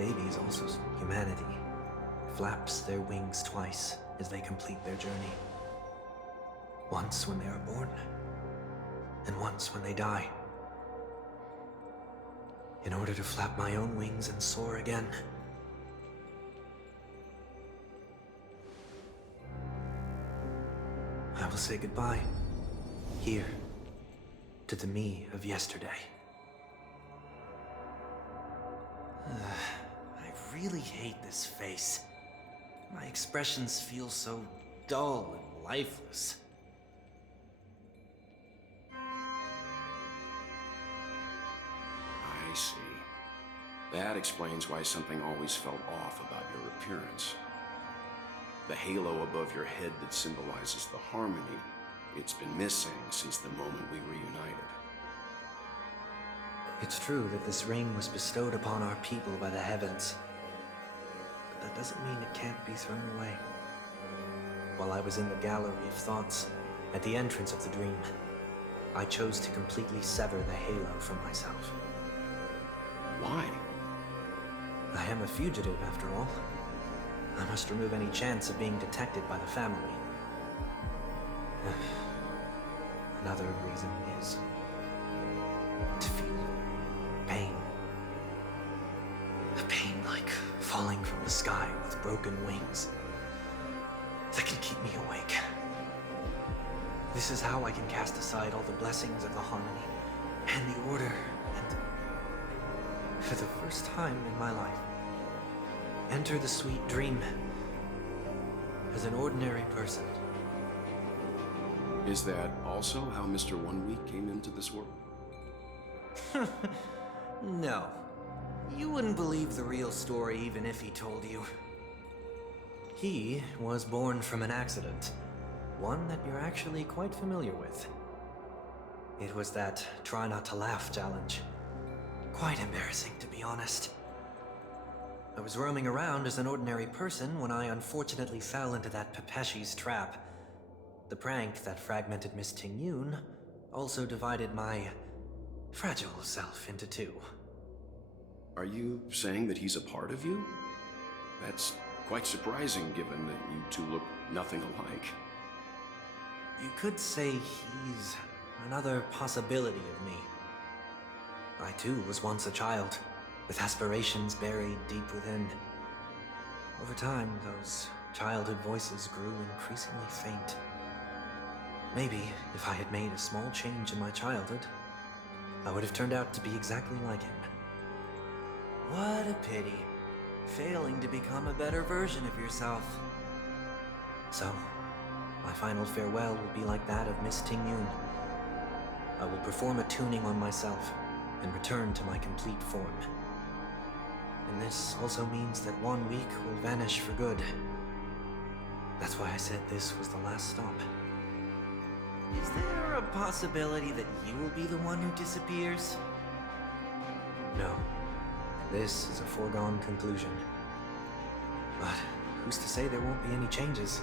babies also humanity flaps their wings twice as they complete their journey. Once when they are born, and once when they die. In order to flap my own wings and soar again. I will say goodbye, here, to the me of yesterday. I really hate this face. My expressions feel so dull and lifeless. I see. That explains why something always felt off about your appearance. The halo above your head that symbolizes the harmony, it's been missing since the moment we reunited. It's true that this ring was bestowed upon our people by the heavens. But that doesn't mean it can't be thrown away. While I was in the gallery of thoughts, at the entrance of the dream, I chose to completely sever the halo from myself. Why? I am a fugitive, after all. I must remove any chance of being detected by the family. Another reason is to feel pain. A pain like falling from the sky with broken wings that can keep me awake. This is how I can cast aside all the blessings of the harmony and the order and, for the first time in my life, enter the sweet dream as an ordinary person. Is that also how Mr. One Week came into this world? No. You wouldn't believe the real story even if he told you. He was born from an accident, one that you're actually quite familiar with. It was that try not to laugh challenge. Quite embarrassing, to be honest. I was roaming around as an ordinary person when I unfortunately fell into that Pepeshi's trap. The prank that fragmented Miss Ting-Yun also divided my fragile self into two. Are you saying that he's a part of you? That's quite surprising given that you two look nothing alike. You could say he's another possibility of me. I too was once a child, with aspirations buried deep within. Over time, those childhood voices grew increasingly faint. Maybe if I had made a small change in my childhood, I would have turned out to be exactly like him. What a pity, failing to become a better version of yourself. So, my final farewell will be like that of Miss Ting-Yun. I will perform a tuning on myself and return to my complete form. And this also means that 1 week will vanish for good. That's why I said this was the last stop. Is there a possibility that you will be the one who disappears? No. This is a foregone conclusion. But who's to say there won't be any changes?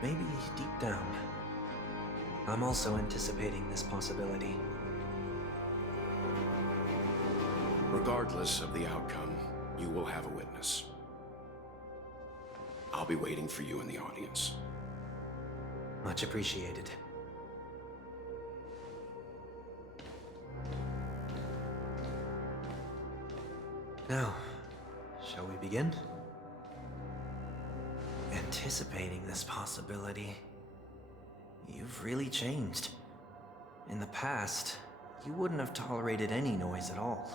Maybe deep down, I'm also anticipating this possibility. Regardless of the outcome, you will have a witness. I'll be waiting for you in the audience. Much appreciated. Now, shall we begin? Anticipating this possibility, you've really changed. In the past, you wouldn't have tolerated any noise at all.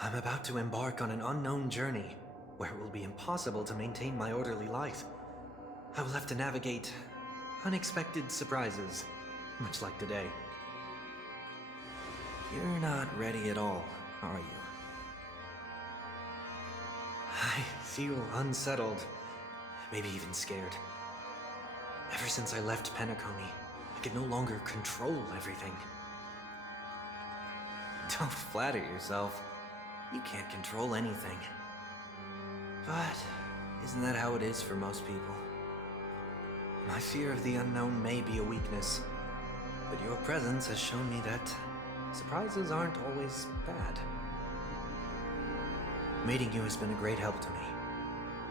I'm about to embark on an unknown journey where it will be impossible to maintain my orderly life. I will have to navigate unexpected surprises, much like today. You're not ready at all, are you? I feel unsettled, maybe even scared. Ever since I left Penacony, I could no longer control everything. Don't flatter yourself. You can't control anything. But isn't that how it is for most people? My fear of the unknown may be a weakness, but your presence has shown me that surprises aren't always bad. Meeting you has been a great help to me,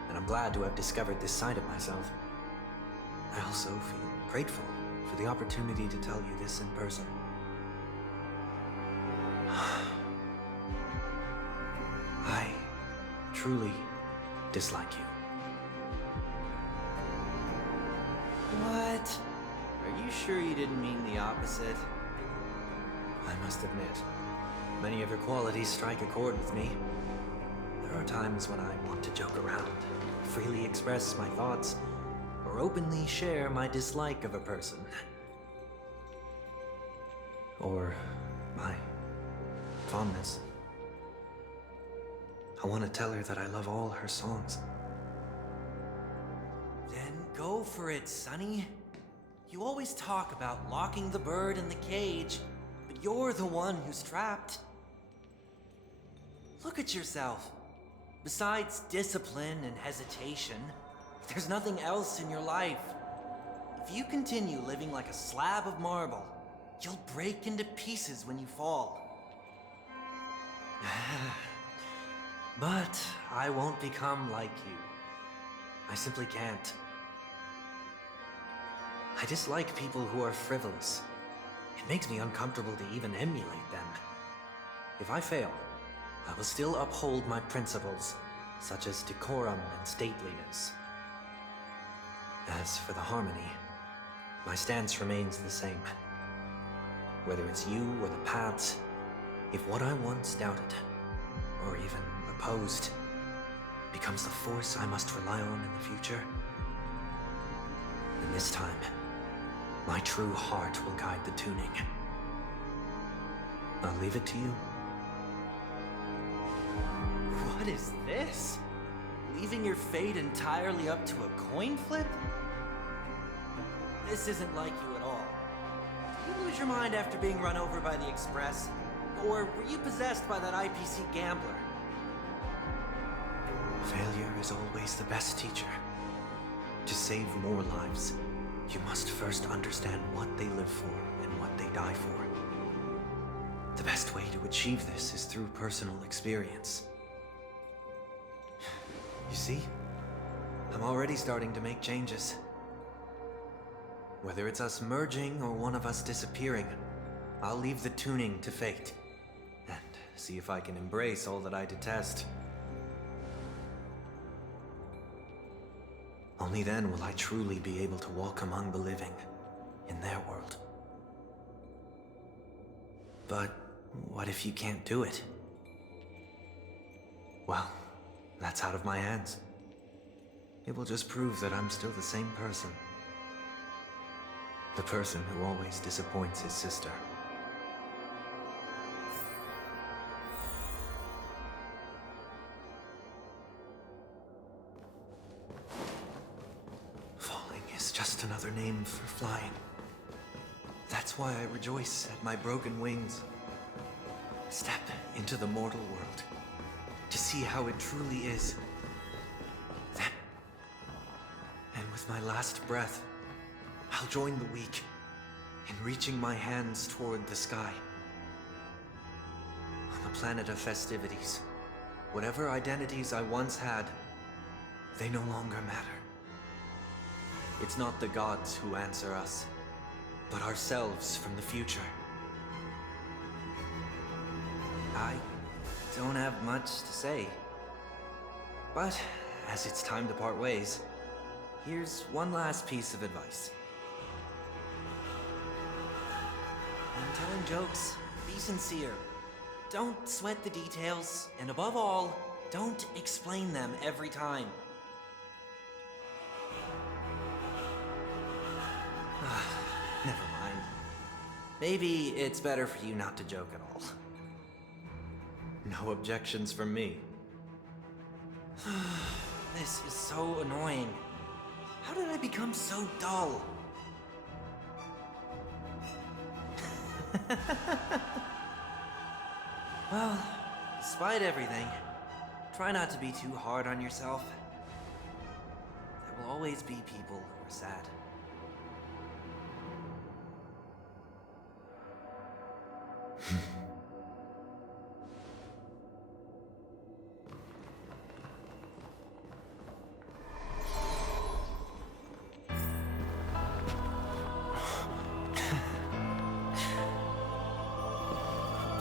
and I'm glad to have discovered this side of myself. I also feel grateful for the opportunity to tell you this in person. I truly dislike you. What? Are you sure you didn't mean the opposite? I must admit, many of your qualities strike a chord with me. There are times when I want to joke around, freely express my thoughts, or openly share my dislike of a person. Or my fondness. I want to tell her that I love all her songs. Then go for it, Sonny. You always talk about locking the bird in the cage, but you're the one who's trapped. Look at yourself. Besides discipline and hesitation, there's nothing else in your life. If you continue living like a slab of marble, you'll break into pieces when you fall. But I won't become like you. I simply can't. I dislike people who are frivolous. It makes me uncomfortable to even emulate them. If I fail, I will still uphold my principles, such as decorum and stateliness. As for the harmony, my stance remains the same. Whether it's you or the paths, if what I once doubted, or even opposed, becomes the force I must rely on in the future, then this time, my true heart will guide the tuning. I'll leave it to you. What is this? Leaving your fate entirely up to a coin flip? This isn't like you at all. Did you lose your mind after being run over by the Express? Or were you possessed by that IPC gambler? Failure is always the best teacher. To save more lives, you must first understand what they live for and what they die for. The best way to achieve this is through personal experience. You see? I'm already starting to make changes. Whether it's us merging or one of us disappearing, I'll leave the tuning to fate, and see if I can embrace all that I detest. Only then will I truly be able to walk among the living, in their world. But what if you can't do it? Well, that's out of my hands. It will just prove that I'm still the same person. The person who always disappoints his sister. Falling is just another name for flying. That's why I rejoice at my broken wings. Step into the mortal world to see how it truly is. Then, and with my last breath, I'll join the weak in reaching my hands toward the sky. On the planet of festivities, whatever identities I once had, they no longer matter. It's not the gods who answer us, but ourselves from the future. I don't have much to say, but as it's time to part ways, here's one last piece of advice. When telling jokes, be sincere. Don't sweat the details, and above all, don't explain them every time. Never mind. Maybe it's better for you not to joke at all. No objections from me. This is so annoying. How did I become so dull? Well, despite everything, try not to be too hard on yourself. There will always be people who are sad.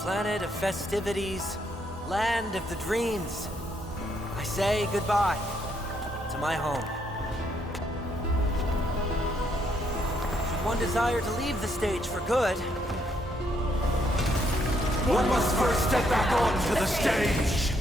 planet of festivities, land of the dreams, I say goodbye to my home. Should one desire to leave the stage for good, One must first step back onto the stage!